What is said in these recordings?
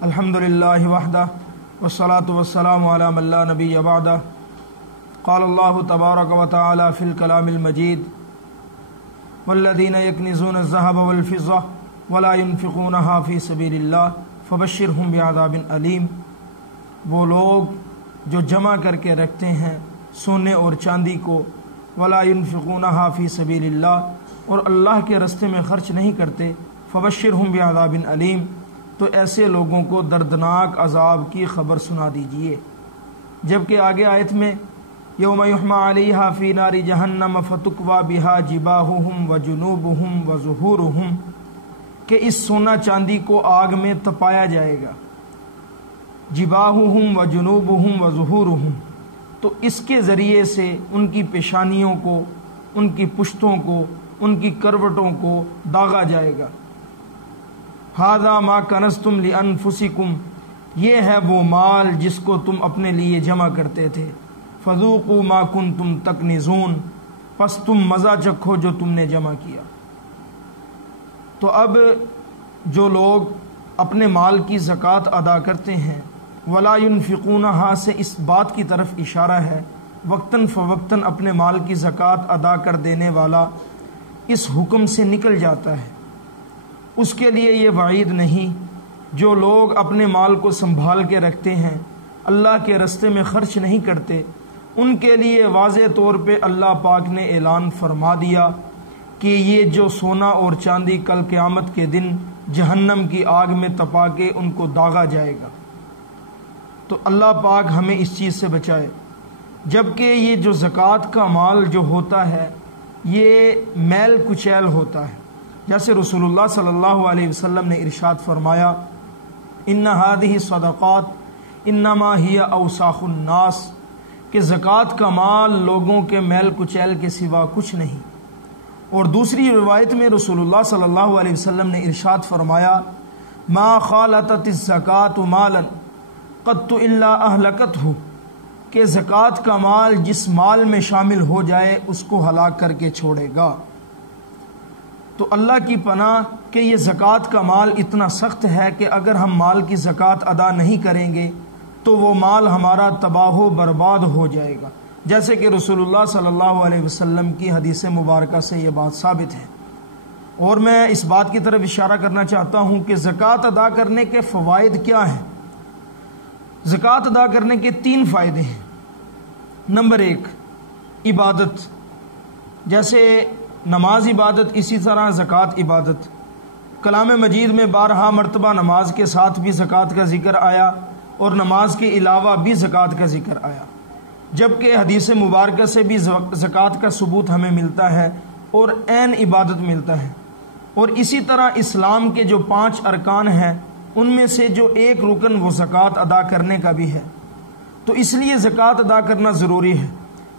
الحمدللہ وحدہ والصلاة والسلام علی من لا نبی بعدہ قال اللہ تبارک و تعالی فی الکلام المجید والذین یکنزون الذہب والفضہ ولا ينفقونها فی سبیل اللہ فبشرہم بعذاب علیم۔ وہ لوگ جو جمع کر کے رکھتے ہیں سونے اور چاندی کو، ولا ينفقونها فی سبیل اللہ، اور اللہ کے راستے میں خرچ نہیں کرتے، فبشرہم بعذاب علیم، تو ایسے لوگوں کو دردناک عذاب کی خبر سنا دیجئے۔ جبکہ آگے آیت میں یوم یحمى علیہا فی نار جہنم فتکوی بہا جباہہم وجنوبہم وظہورہم، کہ اس سونا چاندی کو آگ میں تپایا جائے گا، جباہہم وجنوبہم وظہورہم، تو اس کے ذریعے سے ان کی پیشانیوں کو، ان کی پشتوں کو، ان کی کروٹوں کو داغا جائے گا۔ ھذا ما کنزتم لانفسکم، یہ ہے وہ مال جس کو تم اپنے لیے جمع کرتے تھے، فذوقوا ما کنتم تکنزون، پس تم مزہ چکھو جو تم نے جمع کیا۔ تو اب جو لوگ اپنے مال کی زکوٰۃ ادا کرتے ہیں، ولا ينفقونها سے اس بات کی طرف اشارہ ہے وقتاً فوقتاً اپنے مال کی زکوٰۃ ادا کر دینے والا اس حکم سے نکل جاتا ہے، اس کے لیے یہ وعید نہیں۔ جو لوگ اپنے مال کو سنبھال کے رکھتے ہیں، اللہ کے راستے میں خرچ نہیں کرتے، ان کے لیے واضح طور پہ اللہ پاک نے اعلان فرما دیا کہ یہ جو سونا اور چاندی کل قیامت کے دن جہنم کی آگ میں تپا کے ان کو داغا جائے گا۔ تو اللہ پاک ہمیں اس چیز سے بچائے۔ جبکہ یہ جو زکوٰۃ کا مال جو ہوتا ہے یہ میل کچیل ہوتا ہے، جیسے رسول اللہ صلی اللہ علیہ وسلم نے ارشاد فرمایا ان هذه الصدقات انما هي اوساخ الناس، کہ زکوٰۃ کا مال لوگوں کے میل کچیل کے سوا کچھ نہیں۔ اور دوسری روایت میں رسول اللہ صلی اللہ علیہ وسلم نے ارشاد فرمایا ما خالطت الزکوٰۃ مالا قط الا اہلکتہ، کہ زکوٰۃ کا مال جس مال میں شامل ہو جائے اس کو ہلاک کر کے چھوڑے گا۔ تو اللہ کی پناہ کہ یہ زکوٰۃ کا مال اتنا سخت ہے کہ اگر ہم مال کی زکوٰۃ ادا نہیں کریں گے تو وہ مال ہمارا تباہ و برباد ہو جائے گا، جیسے کہ رسول اللہ صلی اللہ علیہ وسلم کی حدیث مبارکہ سے یہ بات ثابت ہے۔ اور میں اس بات کی طرف اشارہ کرنا چاہتا ہوں کہ زکوٰۃ ادا کرنے کے فوائد کیا ہیں۔ زکوٰۃ ادا کرنے کے 3 فائدے ہیں۔ نمبر 1 عبادت، جیسے نماز عبادت اسی طرح زکوٰۃ عبادت۔ کلام مجید میں 12 مرتبہ نماز کے ساتھ بھی زکوٰۃ کا ذکر آیا اور نماز کے علاوہ بھی زکوٰۃ کا ذکر آیا، جبکہ حدیث مبارکہ سے بھی زکوٰۃ کا ثبوت ہمیں ملتا ہے اور عین عبادت ملتا ہے۔ اور اسی طرح اسلام کے جو 5 ارکان ہیں ان میں سے جو ایک رکن وہ زکوٰۃ ادا کرنے کا بھی ہے، تو اس لیے زکوٰۃ ادا کرنا ضروری ہے۔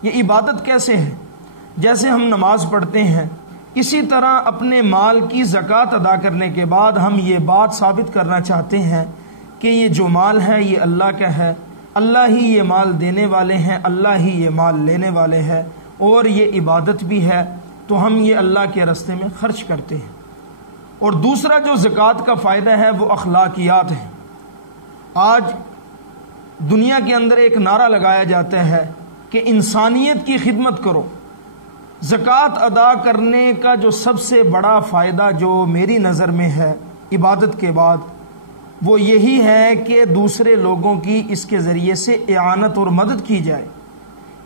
یہ عبادت کیسے ہے؟ جیسے ہم نماز پڑھتے ہیں اسی طرح اپنے مال کی زکوٰۃ ادا کرنے کے بعد ہم یہ بات ثابت کرنا چاہتے ہیں کہ یہ جو مال ہے یہ اللہ کا ہے، اللہ ہی یہ مال دینے والے ہیں، اللہ ہی یہ مال لینے والے ہیں، اور یہ عبادت بھی ہے، تو ہم یہ اللہ کے راستے میں خرچ کرتے ہیں۔ اور دوسرا جو زکوٰۃ کا فائدہ ہے وہ اخلاقیات ہے۔ آج دنیا کے اندر ایک نعرہ لگایا جاتا ہے کہ انسانیت کی خدمت کرو۔ زکوٰۃ ادا کرنے کا جو سب سے بڑا فائدہ جو میری نظر میں ہے عبادت کے بعد، وہ یہی ہے کہ دوسرے لوگوں کی اس کے ذریعے سے اعانت اور مدد کی جائے۔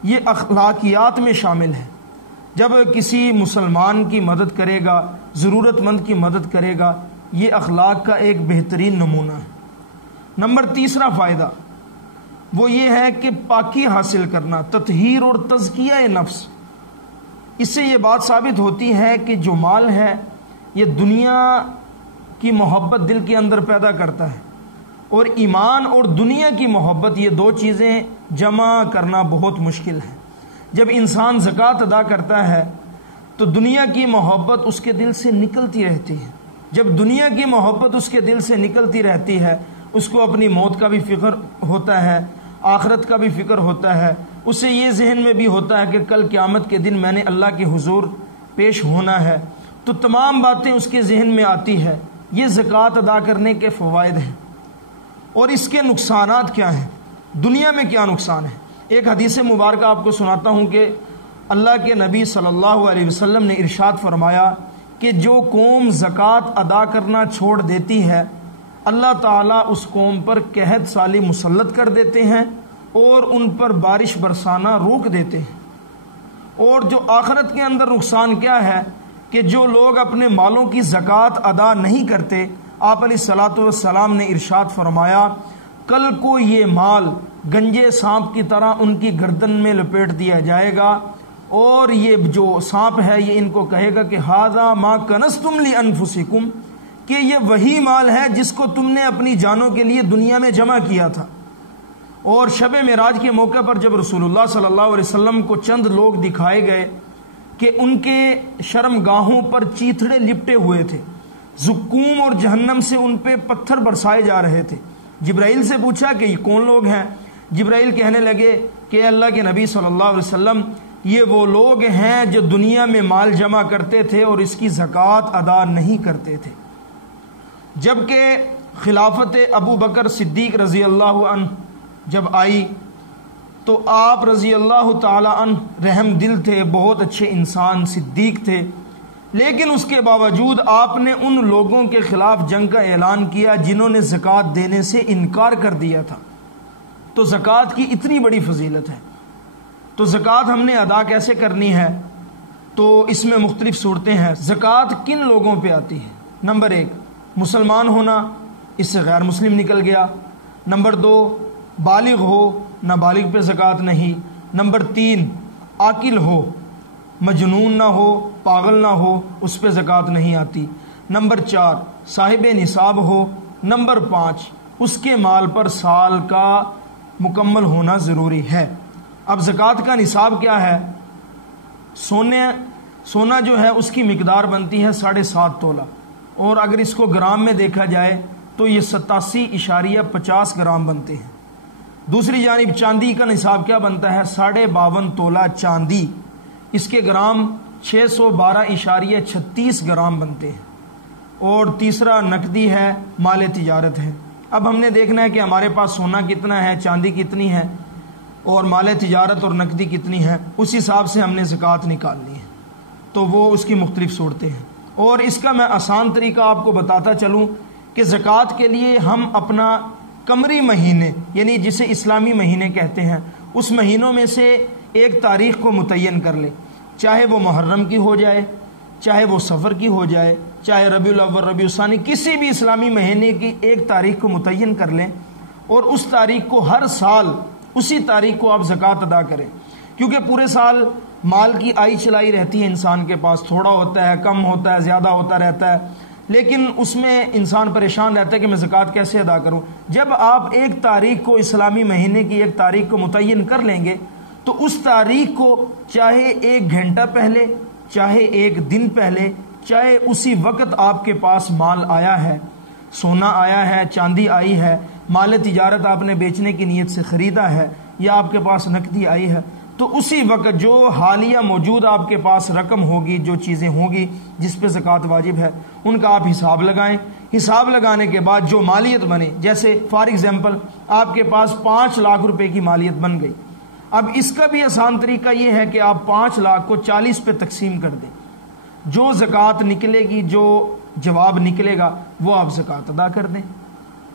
یہ اخلاقیات میں شامل ہے۔ جب کسی مسلمان کی مدد کرے گا، ضرورت مند کی مدد کرے گا، یہ اخلاق کا ایک بہترین نمونہ ہے۔ نمبر 3 فائدہ وہ یہ ہے کہ پاکی حاصل کرنا، تطہیر اور تزکیہ نفس۔ اس سے یہ بات ثابت ہوتی ہے کہ جو مال ہے یہ دنیا کی محبت دل کے اندر پیدا کرتا ہے، اور ایمان اور دنیا کی محبت یہ 2 چیزیں جمع کرنا بہت مشکل ہے۔ جب انسان زکوٰۃ ادا کرتا ہے تو دنیا کی محبت اس کے دل سے نکلتی رہتی ہے۔ جب دنیا کی محبت اس کے دل سے نکلتی رہتی ہے، اس کو اپنی موت کا بھی فکر ہوتا ہے، آخرت کا بھی فکر ہوتا ہے، اسے یہ ذہن میں بھی ہوتا ہے کہ کل قیامت کے دن میں نے اللہ کے حضور پیش ہونا ہے، تو تمام باتیں اس کے ذہن میں آتی ہے۔ یہ زکوٰۃ ادا کرنے کے فوائد ہیں۔ اور اس کے نقصانات کیا ہیں، دنیا میں کیا نقصان ہے۔ ایک حدیث مبارکہ آپ کو سناتا ہوں کہ اللہ کے نبی صلی اللہ علیہ وسلم نے ارشاد فرمایا کہ جو قوم زکوٰۃ ادا کرنا چھوڑ دیتی ہے اللہ تعالیٰ اس قوم پر قحط سالی مسلط کر دیتے ہیں اور ان پر بارش برسانا روک دیتے ہیں۔ اور جو آخرت کے اندر نقصان کیا ہے کہ جو لوگ اپنے مالوں کی زکوٰۃ ادا نہیں کرتے، آپ علیہ الصلوۃ والسلام نے ارشاد فرمایا کل کو یہ مال گنجے سانپ کی طرح ان کی گردن میں لپیٹ دیا جائے گا، اور یہ جو سانپ ہے یہ ان کو کہے گا کہ ھذا ما کنزتم لانفسکم، کہ یہ وہی مال ہے جس کو تم نے اپنی جانوں کے لیے دنیا میں جمع کیا تھا۔ اور شب معراج کے موقع پر جب رسول اللہ صلی اللہ علیہ وسلم کو چند لوگ دکھائے گئے کہ ان کے شرم گاہوں پر چیتھڑے لپٹے ہوئے تھے، زقوم اور جہنم سے ان پہ پتھر برسائے جا رہے تھے، جبرائیل سے پوچھا کہ یہ کون لوگ ہیں؟ جبرائیل کہنے لگے کہ اللہ کے نبی صلی اللہ علیہ وسلم یہ وہ لوگ ہیں جو دنیا میں مال جمع کرتے تھے اور اس کی زکوٰۃ ادا نہیں کرتے تھے۔ جبکہ خلافت ابو بکر صدیق رضی اللہ عنہ جب آئی تو آپ رضی اللہ تعالی عنہ رحم دل تھے، بہت اچھے انسان صدیق تھے، لیکن اس کے باوجود آپ نے ان لوگوں کے خلاف جنگ کا اعلان کیا جنہوں نے زکوٰۃ دینے سے انکار کر دیا تھا۔ تو زکوٰۃ کی اتنی بڑی فضیلت ہے، تو زکوٰۃ ہم نے ادا کیسے کرنی ہے؟ تو اس میں مختلف صورتیں ہیں۔ زکوٰۃ کن لوگوں پہ آتی ہے؟ نمبر 1 مسلمان ہونا، اس سے غیر مسلم نکل گیا۔ نمبر 2 بالغ ہو، نابالغ پہ زکوٰۃ نہیں۔ نمبر 3 عاقل ہو، مجنون نہ ہو، پاگل نہ ہو، اس پہ زکوٰۃ نہیں آتی۔ نمبر 4 صاحب نصاب ہو۔ نمبر 5 اس کے مال پر سال کا مکمل ہونا ضروری ہے۔ اب زکوٰۃ کا نصاب کیا ہے؟ سونا جو ہے اس کی مقدار بنتی ہے 7.5 تولہ، اور اگر اس کو گرام میں دیکھا جائے تو یہ 87.50 گرام بنتے ہیں۔ دوسری جانب چاندی کا نصاب کیا بنتا ہے؟ 52.5 تولہ چاندی، اس کے گرام 612.36 گرام بنتے ہیں۔ اور تیسرا نقدی ہے، مال تجارت ہے۔ اب ہم نے دیکھنا ہے کہ ہمارے پاس سونا کتنا ہے، چاندی کتنی ہے، اور مال تجارت اور نقدی کتنی ہے، اس حساب سے ہم نے زکوٰۃ نکالنی ہے۔ تو وہ اس کی مختلف صورتیں ہیں، اور اس کا میں آسان طریقہ آپ کو بتاتا چلوں کہ زکوٰۃ کے لیے ہم اپنا قمری مہینے، یعنی جسے اسلامی مہینے کہتے ہیں، اس مہینوں میں سے ایک تاریخ کو متعین کر لیں، چاہے وہ محرم کی ہو جائے، چاہے وہ صفر کی ہو جائے، چاہے ربیع الاول ربیع الثانی، کسی بھی اسلامی مہینے کی ایک تاریخ کو متعین کر لیں، اور اس تاریخ کو ہر سال اسی تاریخ کو آپ زکوٰۃ ادا کریں، کیونکہ پورے سال مال کی آئی چلائی رہتی ہے، انسان کے پاس تھوڑا ہوتا ہے، کم ہوتا ہے، زیادہ ہوتا رہتا ہے، لیکن اس میں انسان پریشان رہتا ہے کہ میں زکوٰۃ کیسے ادا کروں۔ جب آپ ایک تاریخ کو، اسلامی مہینے کی ایک تاریخ کو متعین کر لیں گے تو اس تاریخ کو چاہے 1 گھنٹہ پہلے، چاہے 1 دن پہلے، چاہے اسی وقت آپ کے پاس مال آیا ہے، سونا آیا ہے، چاندی آئی ہے، مال تجارت آپ نے بیچنے کی نیت سے خریدا ہے، یا آپ کے پاس نقدی آئی ہے، تو اسی وقت جو حالیہ موجود آپ کے پاس رقم ہوگی، جو چیزیں ہوں گی جس پہ زکوٰۃ واجب ہے، ان کا آپ حساب لگائیں۔ حساب لگانے کے بعد جو مالیت بنے، جیسے فار ایگزامپل آپ کے پاس 5 لاکھ روپے کی مالیت بن گئی، اب اس کا بھی آسان طریقہ یہ ہے کہ آپ 5 لاکھ کو 40 پہ تقسیم کر دیں، جو زکوٰۃ نکلے گی، جو جواب نکلے گا وہ آپ زکوٰۃ ادا کر دیں۔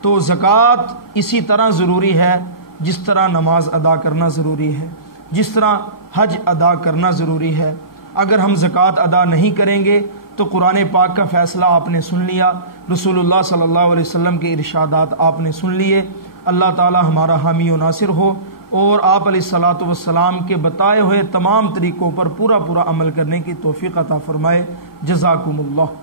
تو زکوٰۃ اسی طرح ضروری ہے جس طرح نماز ادا کرنا ضروری ہے، جس طرح حج ادا کرنا ضروری ہے۔ اگر ہم زکوٰۃ ادا نہیں کریں گے تو قرآن پاک کا فیصلہ آپ نے سن لیا، رسول اللہ صلی اللہ علیہ وسلم کے ارشادات آپ نے سن لیے۔ اللہ تعالی ہمارا حامی و ناصر ہو، اور آپ علیہ الصلاۃ والسلام کے بتائے ہوئے تمام طریقوں پر پورا عمل کرنے کی توفیق عطا فرمائے۔ جزاکم اللہ۔